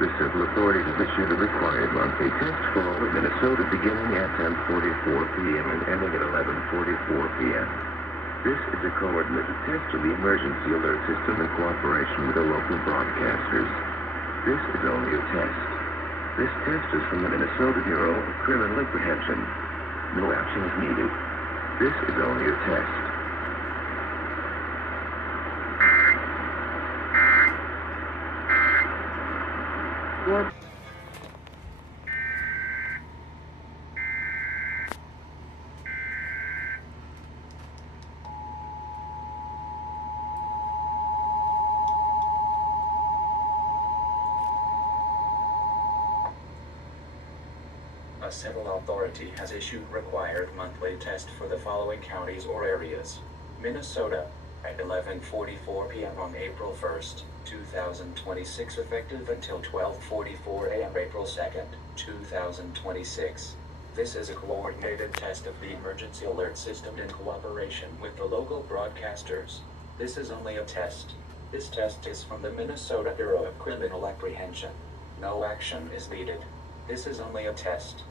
The civil authorities have issued a required monthly test for all of Minnesota beginning at 10:44 p.m. and ending at 11:44 p.m. This is a coordinated test of the emergency alert system in cooperation with the local broadcasters. This is only a test. This test is from the Minnesota Bureau of Criminal Apprehension. No action is needed. This is only a test. What? A civil authority has issued required monthly test for the following counties or areas. Minnesota, at 11:44 p.m. on April 1st, 2026, effective until 12:44 a.m. April 2nd, 2026. This is a coordinated test of the emergency alert system in cooperation with the local broadcasters. This is only a test. This test is from the Minnesota Bureau of Criminal Apprehension. No action is needed. This is only a test.